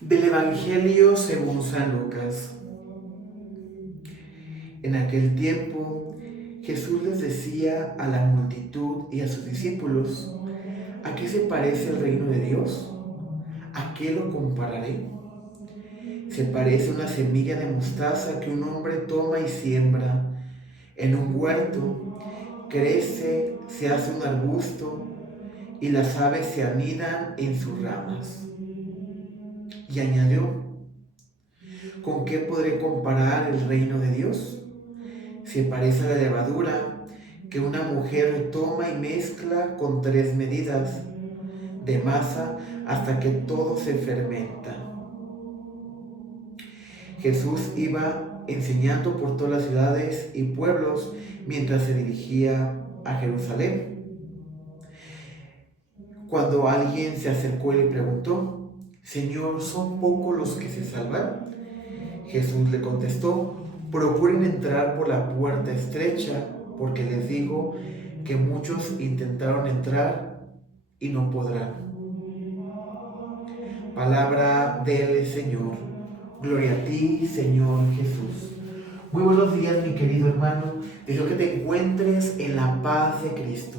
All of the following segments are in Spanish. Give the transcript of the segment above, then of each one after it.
Del Evangelio según San Lucas. En aquel tiempo, Jesús les decía a la multitud y a sus discípulos: ¿a qué se parece el reino de Dios? ¿A qué lo compararé? Se parece a una semilla de mostaza que un hombre toma y siembra en un huerto. Crece, se hace un arbusto y las aves se anidan en sus ramas. Y añadió: ¿con qué podré comparar el reino de Dios? Se parece a la levadura que una mujer toma y mezcla con 3 medidas de masa hasta que todo se fermenta. Jesús iba enseñando por todas las ciudades y pueblos mientras se dirigía a Jerusalén. Cuando alguien se acercó y le preguntó: Señor, ¿son pocos los que se salvan? Jesús le contestó: procuren entrar por la puerta estrecha, porque les digo que muchos intentaron entrar y no podrán. Palabra del Señor. Gloria a ti, Señor Jesús. Muy buenos días, mi querido hermano. Deseo que te encuentres en la paz de Cristo.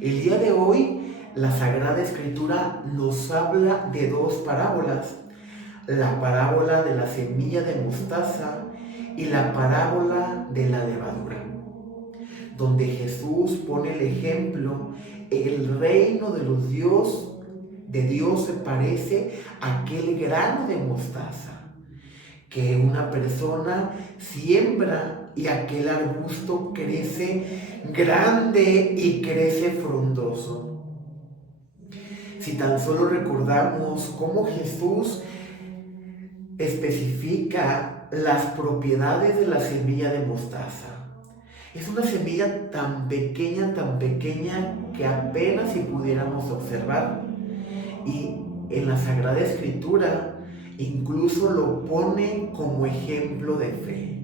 El día de hoy, la Sagrada Escritura nos habla de 2 parábolas: la parábola de la semilla de mostaza y la parábola de la levadura, donde Jesús pone el ejemplo. El reino de Dios se parece a aquel grano de mostaza que una persona siembra, y aquel arbusto crece grande y crece frondoso. Si tan solo recordamos cómo Jesús especifica las propiedades de la semilla de mostaza. Es una semilla tan pequeña que apenas si pudiéramos observar. Y en la Sagrada Escritura incluso lo pone como ejemplo de fe.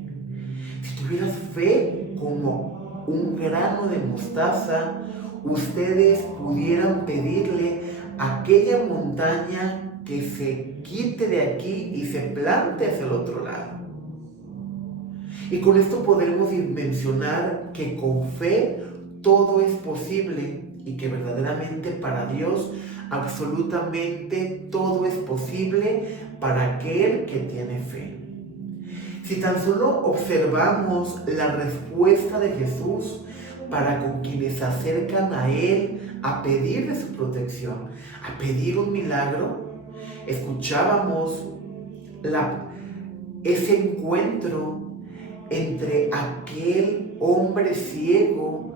Si tuvieras fe como un grano de mostaza, ustedes pudieran pedirle a aquella montaña que se quite de aquí y se plante hacia el otro lado. Y con esto podemos mencionar que con fe todo es posible, y que verdaderamente para Dios absolutamente todo es posible para aquel que tiene fe. Si tan solo observamos la respuesta de Jesús para con quienes se acercan a Él a pedirle su protección, a pedir un milagro, escuchábamos ese encuentro entre aquel hombre ciego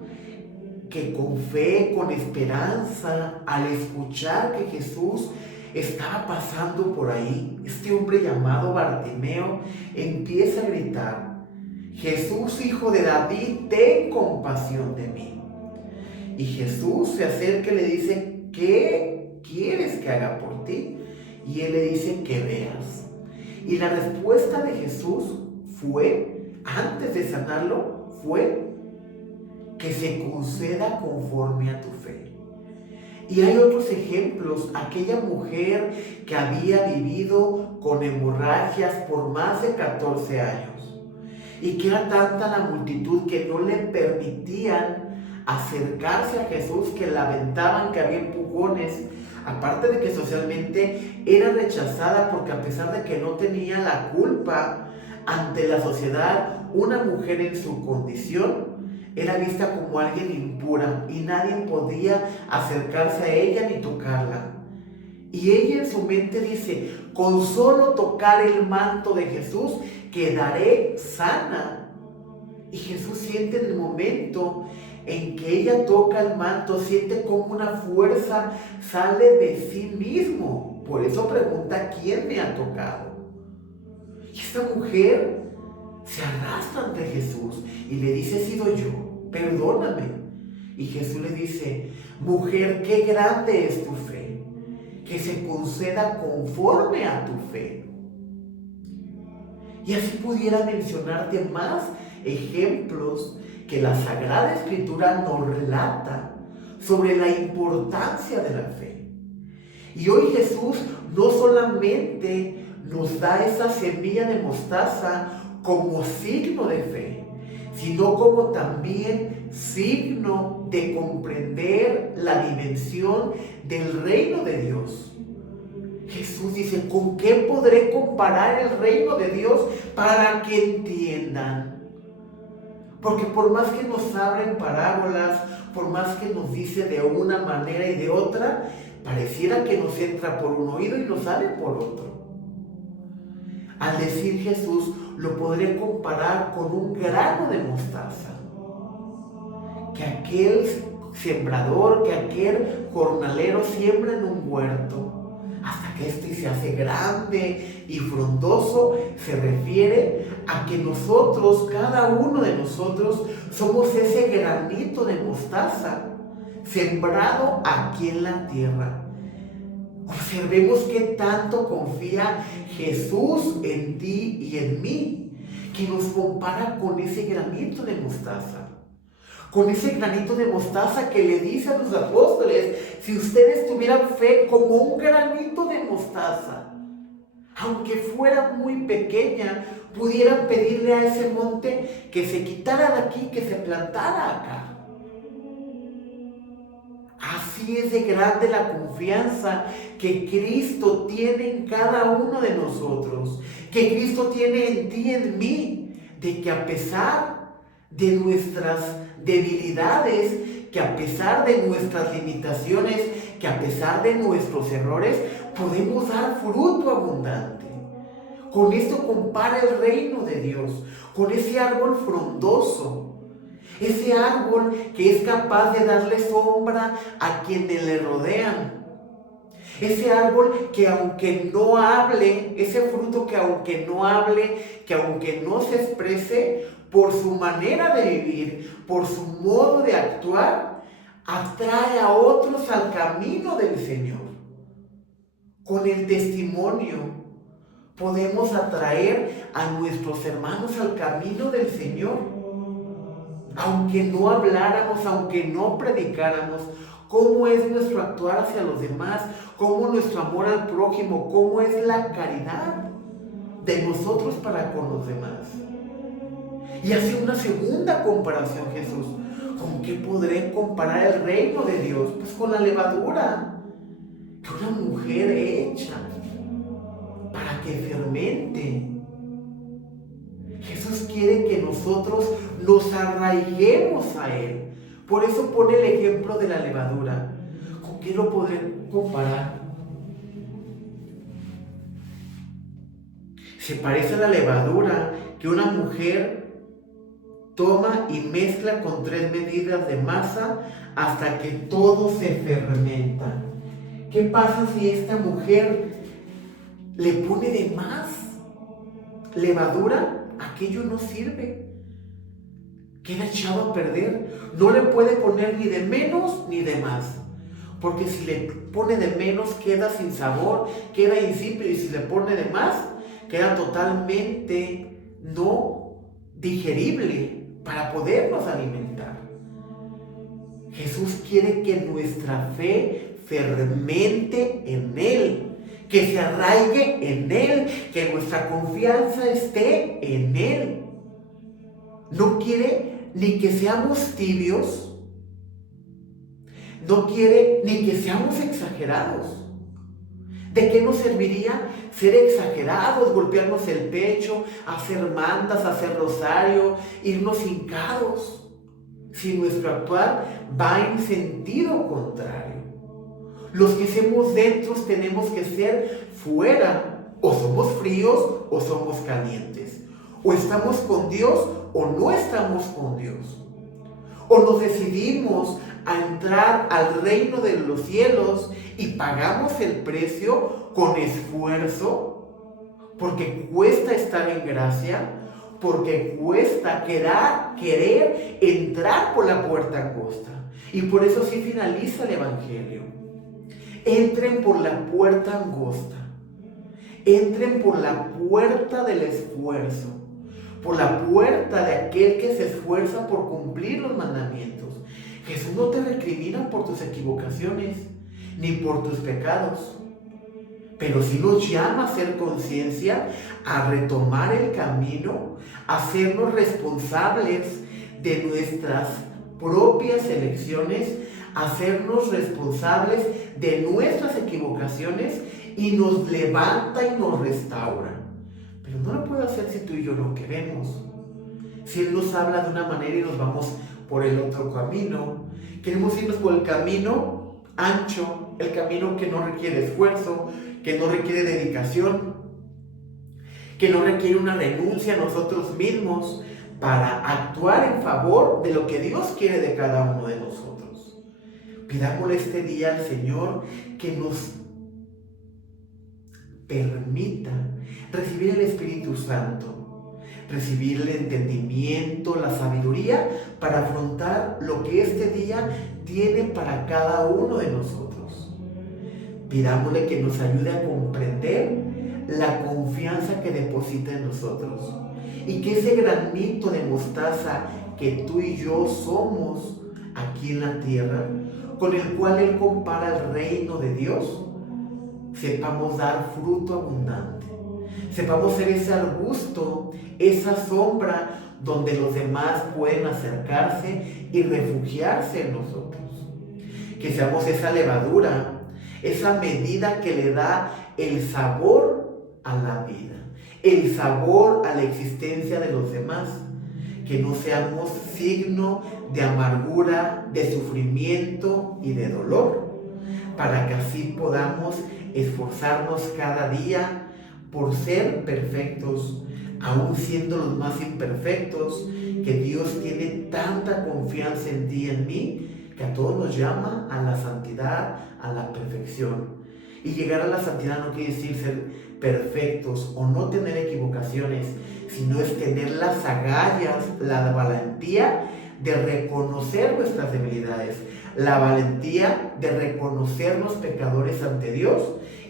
que con fe, con esperanza, al escuchar que Jesús estaba pasando por ahí, este hombre llamado Bartimeo empieza a gritar: Jesús, hijo de David, ten compasión de mí. Y Jesús se acerca y le dice: ¿qué quieres que haga por ti? Y él le dice: que veas. Y la respuesta de Jesús fue, antes de sanarlo, fue: que se conceda conforme a tu fe. Y hay otros ejemplos: aquella mujer que había vivido con hemorragias por más de 14 años y que era tanta la multitud que no le permitían acercarse a Jesús, que la aventaban, que había empujones. Aparte de que socialmente era rechazada, porque a pesar de que no tenía la culpa ante la sociedad, una mujer en su condición era vista como alguien impura y nadie podía acercarse a ella ni tocarla. Y ella en su mente dice: con solo tocar el manto de Jesús quedaré sana. Y Jesús siente en el momento en que ella toca el manto, siente como una fuerza sale de sí mismo. Por eso pregunta: ¿quién me ha tocado? Y esta mujer se arrastra ante Jesús y le dice: he sido yo, perdóname. Y Jesús le dice: mujer, qué grande es tu fe, que se conceda conforme a tu fe. Y así pudiera mencionarte más ejemplos que la Sagrada Escritura nos relata sobre la importancia de la fe. Y hoy Jesús no solamente nos da esa semilla de mostaza como signo de fe, sino como también signo de comprender la dimensión del reino de Dios. Jesús dice, ¿con qué podré comparar el reino de Dios para que entiendan? Porque por más que nos hablen parábolas, por más que nos dice de una manera y de otra, pareciera que nos entra por un oído y nos sale por otro. Al decir Jesús, lo podré comparar con un grano de mostaza. Que aquel sembrador, que aquel jornalero siembra en un huerto, hasta que éste se hace grande y frondoso, se refiere a que nosotros, cada uno de nosotros, somos ese granito de mostaza sembrado aquí en la tierra. Observemos qué tanto confía Jesús en ti y en mí, que nos compara con ese granito de mostaza. Con ese granito de mostaza que le dice a los apóstoles, si ustedes tuvieran fe como un granito de mostaza, aunque fuera muy pequeña, pudieran pedirle a ese monte que se quitara de aquí, que se plantara acá. Así es de grande la confianza que Cristo tiene en cada uno de nosotros, que Cristo tiene en ti y en mí, de que a pesar de nuestras debilidades, que a pesar de nuestras limitaciones, que a pesar de nuestros errores, podemos dar fruto abundante. Con esto compara el reino de Dios, con ese árbol frondoso, ese árbol que es capaz de darle sombra a quienes le rodean. Ese árbol que aunque no hable, ese fruto que aunque no hable, que aunque no se exprese, por su manera de vivir, por su modo de actuar, atrae a otros al camino del Señor. Con el testimonio podemos atraer a nuestros hermanos al camino del Señor. Aunque no habláramos, aunque no predicáramos, cómo es nuestro actuar hacia los demás, cómo nuestro amor al prójimo, cómo es la caridad de nosotros para con los demás. Y hace una segunda comparación Jesús. ¿Con qué podré comparar el reino de Dios? Pues con la levadura que una mujer echa para que fermente. Jesús quiere que nosotros nos arraiguemos a Él. Por eso pone el ejemplo de la levadura. ¿Con qué lo podré comparar? Se parece a la levadura que una mujer toma y mezcla con 3 medidas de masa hasta que todo se fermenta. ¿Qué pasa si esta mujer le pone de más levadura? Aquello no sirve. Queda echado a perder. No le puede poner ni de menos ni de más. Porque si le pone de menos queda sin sabor, queda insípido. Y si le pone de más, queda totalmente no digerible para podernos alimentar. Jesús quiere que nuestra fe fermente en Él, que se arraigue en Él, que nuestra confianza esté en Él. No quiere ni que seamos tibios, no quiere ni que seamos exagerados. ¿De qué nos serviría ser exagerados, golpearnos el pecho, hacer mandas, hacer rosario, irnos hincados, si nuestro actuar va en sentido contrario? Los que somos dentro tenemos que ser fuera. O somos fríos o somos calientes. O estamos con Dios o no estamos con Dios. O nos decidimos a entrar al reino de los cielos y pagamos el precio con esfuerzo, porque cuesta estar en gracia, porque cuesta querer entrar por la puerta angosta. Y por eso así finaliza el Evangelio. Entren por la puerta angosta. Entren por la puerta del esfuerzo, por la puerta de aquel que se esfuerza por cumplir los mandamientos. Jesús no te recrimina por tus equivocaciones, ni por tus pecados. pero sí nos llama a hacer conciencia, a retomar el camino, a hacernos responsables de nuestras propias elecciones, a hacernos responsables de nuestras equivocaciones y nos levanta y nos restaura. Pero no lo puede hacer si tú y yo no queremos. Si Él nos habla de una manera y nos vamos por el otro camino, queremos irnos por el camino ancho, el camino que no requiere esfuerzo, que no requiere dedicación, que no requiere una renuncia a nosotros mismos para actuar en favor de lo que Dios quiere de cada uno de nosotros. Pidámosle este día al Señor que nos permita recibir el Espíritu Santo, recibir el entendimiento, la sabiduría para afrontar lo que este día tiene para cada uno de nosotros. Pidámosle que nos ayude a comprender la confianza que deposita en nosotros y que ese granito de mostaza que tú y yo somos aquí en la tierra, con el cual Él compara el reino de Dios, sepamos dar fruto abundante, sepamos ser ese arbusto, esa sombra donde los demás pueden acercarse y refugiarse en nosotros, que seamos esa levadura, esa medida que le da el sabor a la vida, el sabor a la existencia de los demás, que no seamos signo de amargura, de sufrimiento y de dolor, para que así podamos esforzarnos cada día por ser perfectos, aún siendo los más imperfectos, que Dios tiene tanta confianza en ti y en mí, que a todos nos llama a la santidad, a la perfección. Y llegar a la santidad no quiere decir ser perfectos o no tener equivocaciones, sino es tener las agallas, la valentía de reconocer nuestras debilidades, la valentía de reconocernos pecadores ante Dios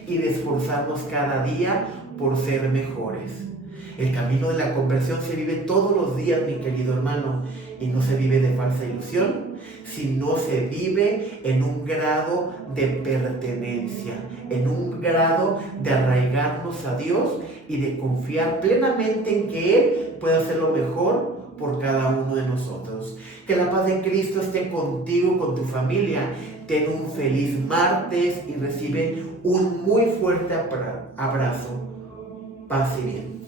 y de esforzarnos cada día por ser mejores. El camino de la conversión se vive todos los días, mi querido hermano, y no se vive de falsa ilusión, sino se vive en un grado de pertenencia, en un grado de arraigarnos a Dios y de confiar plenamente en que Él puede hacer lo mejor por cada uno de nosotros. Que la paz de Cristo esté contigo, con tu familia. Ten un feliz martes y recibe un muy fuerte abrazo. Paz y bien.